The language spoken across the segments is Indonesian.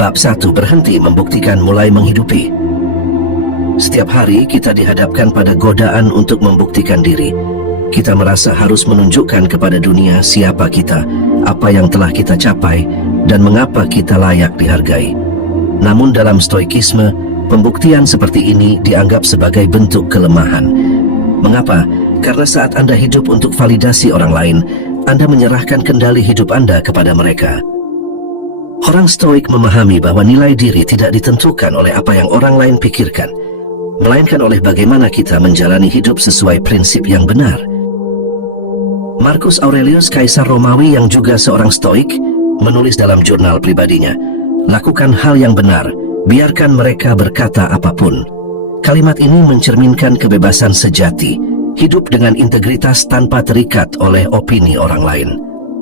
Bab 1. Berhenti membuktikan mulai menghidupi. Setiap hari kita dihadapkan pada godaan untuk membuktikan diri. Kita merasa harus menunjukkan kepada dunia siapa kita, apa yang telah kita capai, dan mengapa kita layak dihargai. Namun dalam stoikisme, pembuktian seperti ini dianggap sebagai bentuk kelemahan. Mengapa? Karena saat Anda hidup untuk validasi orang lain, Anda menyerahkan kendali hidup Anda kepada mereka. Orang stoik memahami bahwa nilai diri tidak ditentukan oleh apa yang orang lain pikirkan, melainkan oleh bagaimana kita menjalani hidup sesuai prinsip yang benar. Marcus Aurelius, kaisar Romawi yang juga seorang stoik, menulis dalam jurnal pribadinya, "Lakukan hal yang benar, biarkan mereka berkata apapun." Kalimat ini mencerminkan kebebasan sejati, hidup dengan integritas tanpa terikat oleh opini orang lain.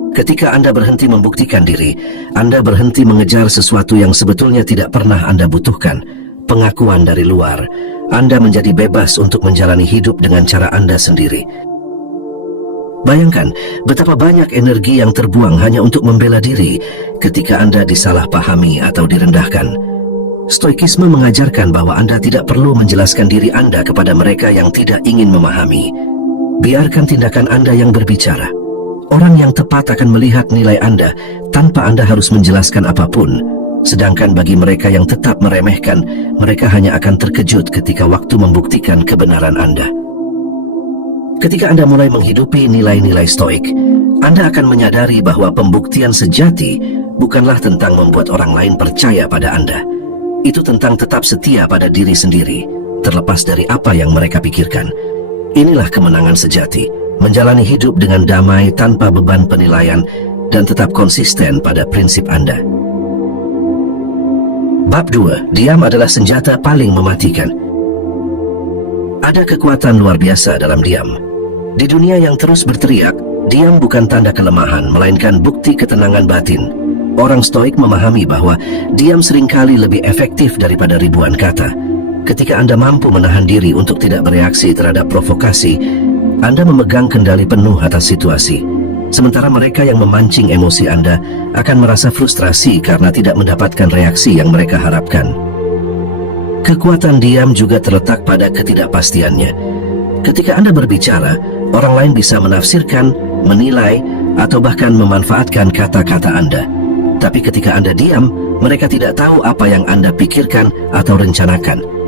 Ketika Anda berhenti membuktikan diri, Anda berhenti mengejar sesuatu yang sebetulnya tidak pernah Anda butuhkan, pengakuan dari luar. Anda menjadi bebas untuk menjalani hidup dengan cara Anda sendiri. Bayangkan betapa banyak energi yang terbuang hanya untuk membela diri ketika Anda disalahpahami atau direndahkan. Stoikisme mengajarkan bahwa Anda tidak perlu menjelaskan diri Anda kepada mereka yang tidak ingin memahami. Biarkan tindakan Anda yang berbicara. Orang yang tepat akan melihat nilai Anda tanpa Anda harus menjelaskan apapun. Sedangkan bagi mereka yang tetap meremehkan, mereka hanya akan terkejut ketika waktu membuktikan kebenaran Anda. Ketika Anda mulai menghidupi nilai-nilai stoik, Anda akan menyadari bahwa pembuktian sejati bukanlah tentang membuat orang lain percaya pada Anda. Itu tentang tetap setia pada diri sendiri, terlepas dari apa yang mereka pikirkan. Inilah kemenangan sejati, menjalani hidup dengan damai tanpa beban penilaian dan tetap konsisten pada prinsip Anda. Bab 2. Diam adalah senjata paling mematikan. Ada kekuatan luar biasa dalam diam. Di dunia yang terus berteriak, diam bukan tanda kelemahan, melainkan bukti ketenangan batin. Orang stoik memahami bahwa diam seringkali lebih efektif daripada ribuan kata. Ketika Anda mampu menahan diri untuk tidak bereaksi terhadap provokasi, Anda memegang kendali penuh atas situasi. Sementara mereka yang memancing emosi Anda akan merasa frustrasi karena tidak mendapatkan reaksi yang mereka harapkan. Kekuatan diam juga terletak pada ketidakpastiannya. Ketika Anda berbicara, orang lain bisa menafsirkan, menilai, atau bahkan memanfaatkan kata-kata Anda. Tapi ketika Anda diam, mereka tidak tahu apa yang Anda pikirkan atau rencanakan.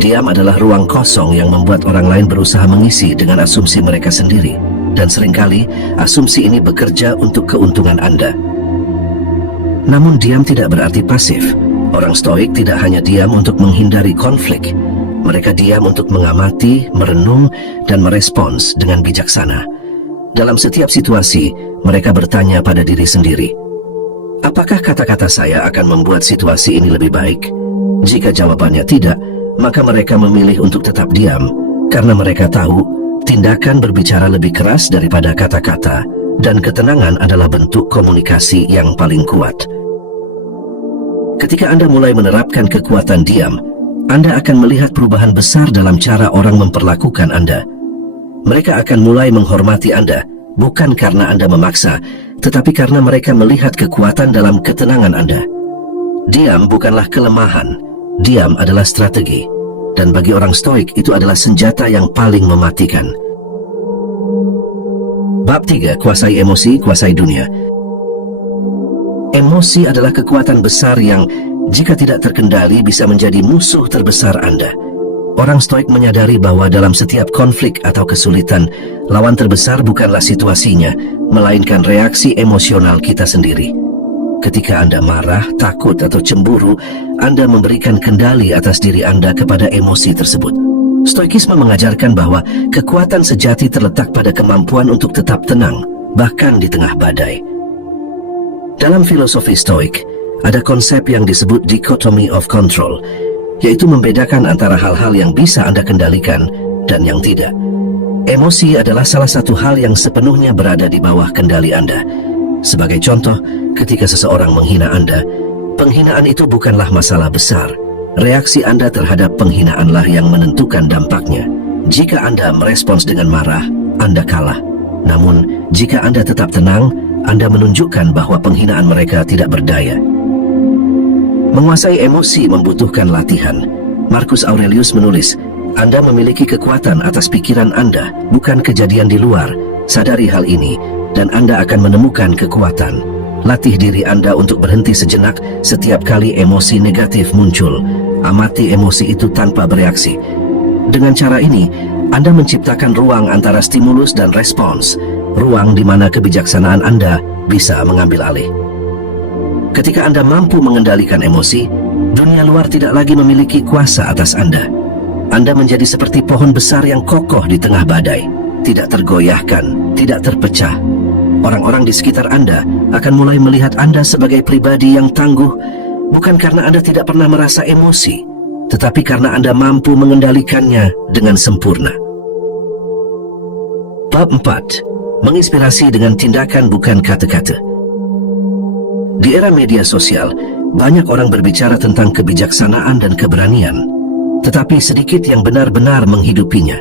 Diam adalah ruang kosong yang membuat orang lain berusaha mengisi dengan asumsi mereka sendiri. Dan seringkali, asumsi ini bekerja untuk keuntungan Anda. Namun diam tidak berarti pasif. Orang stoik tidak hanya diam untuk menghindari konflik. Mereka diam untuk mengamati, merenung, dan merespons dengan bijaksana. Dalam setiap situasi, mereka bertanya pada diri sendiri, apakah kata-kata saya akan membuat situasi ini lebih baik? Jika jawabannya tidak, maka mereka memilih untuk tetap diam, karena mereka tahu tindakan berbicara lebih keras daripada kata-kata, dan ketenangan adalah bentuk komunikasi yang paling kuat. Ketika Anda mulai menerapkan kekuatan diam, Anda akan melihat perubahan besar dalam cara orang memperlakukan Anda. Mereka akan mulai menghormati Anda, bukan karena Anda memaksa, tetapi karena mereka melihat kekuatan dalam ketenangan Anda. Diam bukanlah kelemahan, diam adalah strategi. Dan bagi orang stoik itu adalah senjata yang paling mematikan. Bab 3. Kuasai emosi, kuasai dunia. Emosi adalah kekuatan besar yang, jika tidak terkendali, bisa menjadi musuh terbesar Anda. Orang stoik menyadari bahwa dalam setiap konflik atau kesulitan, lawan terbesar bukanlah situasinya, melainkan reaksi emosional kita sendiri. Ketika Anda marah, takut, atau cemburu, Anda memberikan kendali atas diri Anda kepada emosi tersebut. Stoikisme mengajarkan bahwa kekuatan sejati terletak pada kemampuan untuk tetap tenang, bahkan di tengah badai. Dalam filosofi stoik, ada konsep yang disebut dichotomy of control, yaitu membedakan antara hal-hal yang bisa Anda kendalikan dan yang tidak. Emosi adalah salah satu hal yang sepenuhnya berada di bawah kendali Anda. Sebagai contoh, ketika seseorang menghina Anda, penghinaan itu bukanlah masalah besar. Reaksi Anda terhadap penghinaanlah yang menentukan dampaknya. Jika Anda merespons dengan marah, Anda kalah. Namun, jika Anda tetap tenang, Anda menunjukkan bahwa penghinaan mereka tidak berdaya. Menguasai emosi membutuhkan latihan. Marcus Aurelius menulis, Anda memiliki kekuatan atas pikiran Anda, bukan kejadian di luar. Sadari hal ini, dan Anda akan menemukan kekuatan. Latih diri Anda untuk berhenti sejenak setiap kali emosi negatif muncul. Amati emosi itu tanpa bereaksi. Dengan cara ini, Anda menciptakan ruang antara stimulus dan respons. Ruang di mana kebijaksanaan Anda bisa mengambil alih. Ketika Anda mampu mengendalikan emosi, dunia luar tidak lagi memiliki kuasa atas Anda. Anda menjadi seperti pohon besar yang kokoh di tengah badai, tidak tergoyahkan, tidak terpecah. Orang-orang di sekitar Anda akan mulai melihat Anda sebagai pribadi yang tangguh, bukan karena Anda tidak pernah merasa emosi, tetapi karena Anda mampu mengendalikannya dengan sempurna. Bab 4. Menginspirasi dengan tindakan bukan kata-kata. Di era media sosial, banyak orang berbicara tentang kebijaksanaan dan keberanian, tetapi sedikit yang benar-benar menghidupinya.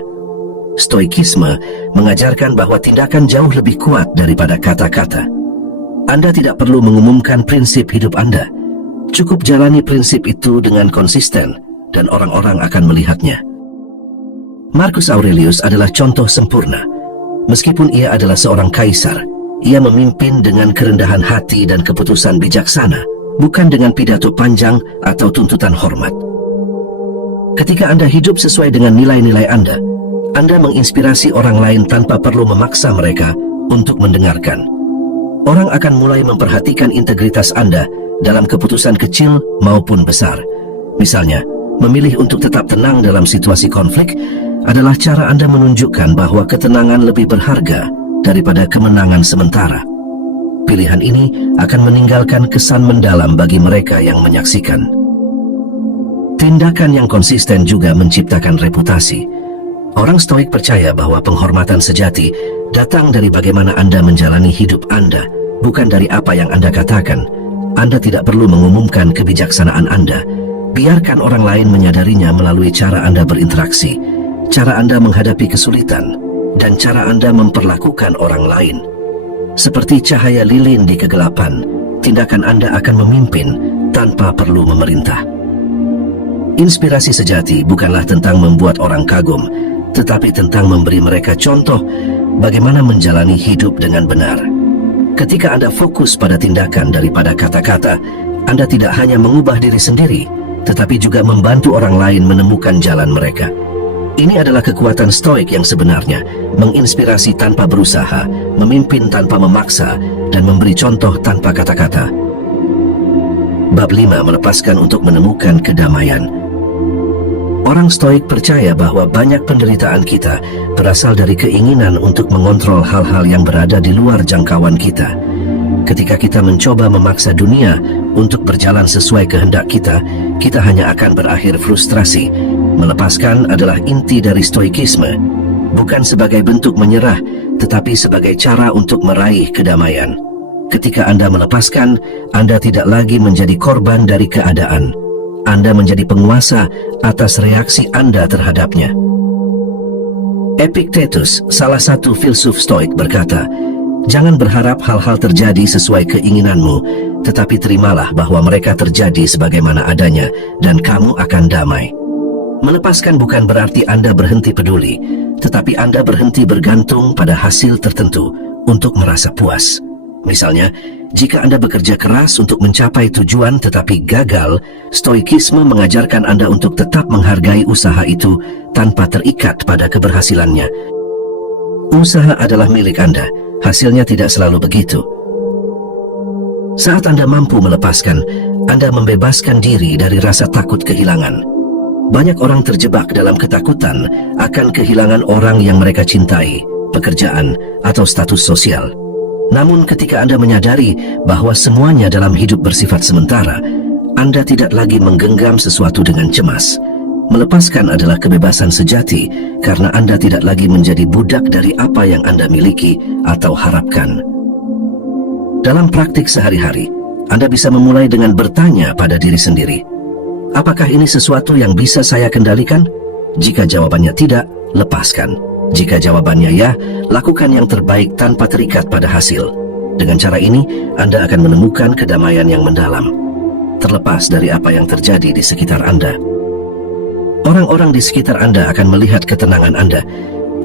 Stoikisme mengajarkan bahwa tindakan jauh lebih kuat daripada kata-kata. Anda tidak perlu mengumumkan prinsip hidup Anda. Cukup jalani prinsip itu dengan konsisten, dan orang-orang akan melihatnya. Marcus Aurelius adalah contoh sempurna. Meskipun ia adalah seorang kaisar, ia memimpin dengan kerendahan hati dan keputusan bijaksana, bukan dengan pidato panjang atau tuntutan hormat. Ketika Anda hidup sesuai dengan nilai-nilai Anda menginspirasi orang lain tanpa perlu memaksa mereka untuk mendengarkan. Orang akan mulai memperhatikan integritas Anda dalam keputusan kecil maupun besar. Misalnya, memilih untuk tetap tenang dalam situasi konflik adalah cara Anda menunjukkan bahwa ketenangan lebih berharga daripada kemenangan sementara. Pilihan ini akan meninggalkan kesan mendalam bagi mereka yang menyaksikan. Tindakan yang konsisten juga menciptakan reputasi. Orang Stoik percaya bahwa penghormatan sejati datang dari bagaimana Anda menjalani hidup Anda, bukan dari apa yang Anda katakan. Anda tidak perlu mengumumkan kebijaksanaan Anda. Biarkan orang lain menyadarinya melalui cara Anda berinteraksi, cara Anda menghadapi kesulitan, dan cara Anda memperlakukan orang lain. Seperti cahaya lilin di kegelapan, tindakan Anda akan memimpin tanpa perlu memerintah. Inspirasi sejati bukanlah tentang membuat orang kagum, tetapi tentang memberi mereka contoh bagaimana menjalani hidup dengan benar. Ketika Anda fokus pada tindakan daripada kata-kata, Anda tidak hanya mengubah diri sendiri, tetapi juga membantu orang lain menemukan jalan mereka. Ini adalah kekuatan Stoik yang sebenarnya, menginspirasi tanpa berusaha, memimpin tanpa memaksa, dan memberi contoh tanpa kata-kata. Bab 5. Melepaskan untuk menemukan kedamaian. Orang Stoik percaya bahwa banyak penderitaan kita berasal dari keinginan untuk mengontrol hal-hal yang berada di luar jangkauan kita. Ketika kita mencoba memaksa dunia untuk berjalan sesuai kehendak kita, kita hanya akan berakhir frustrasi. Melepaskan adalah inti dari Stoikisme, bukan sebagai bentuk menyerah, tetapi sebagai cara untuk meraih kedamaian. Ketika Anda melepaskan, Anda tidak lagi menjadi korban dari keadaan. Anda menjadi penguasa atas reaksi Anda terhadapnya. Epictetus, salah satu filsuf Stoik, berkata, "Jangan berharap hal-hal terjadi sesuai keinginanmu, tetapi terimalah bahwa mereka terjadi sebagaimana adanya, dan kamu akan damai." Melepaskan bukan berarti Anda berhenti peduli, tetapi Anda berhenti bergantung pada hasil tertentu untuk merasa puas. Misalnya, jika Anda bekerja keras untuk mencapai tujuan tetapi gagal, Stoikisme mengajarkan Anda untuk tetap menghargai usaha itu tanpa terikat pada keberhasilannya. Usaha adalah milik Anda, hasilnya tidak selalu begitu. Saat Anda mampu melepaskan, Anda membebaskan diri dari rasa takut kehilangan. Banyak orang terjebak dalam ketakutan akan kehilangan orang yang mereka cintai, pekerjaan, atau status sosial. Namun ketika Anda menyadari bahwa semuanya dalam hidup bersifat sementara, Anda tidak lagi menggenggam sesuatu dengan cemas. Melepaskan adalah kebebasan sejati karena Anda tidak lagi menjadi budak dari apa yang Anda miliki atau harapkan. Dalam praktik sehari-hari, Anda bisa memulai dengan bertanya pada diri sendiri, apakah ini sesuatu yang bisa saya kendalikan? Jika jawabannya tidak, lepaskan. Jika jawabannya ya, lakukan yang terbaik tanpa terikat pada hasil. Dengan cara ini, Anda akan menemukan kedamaian yang mendalam. terlepas dari apa yang terjadi di sekitar Anda. Orang-orang di sekitar Anda akan melihat ketenangan Anda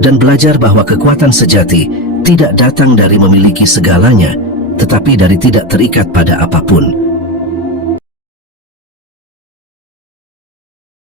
dan belajar bahwa kekuatan sejati tidak datang dari memiliki segalanya, tetapi dari tidak terikat pada apapun.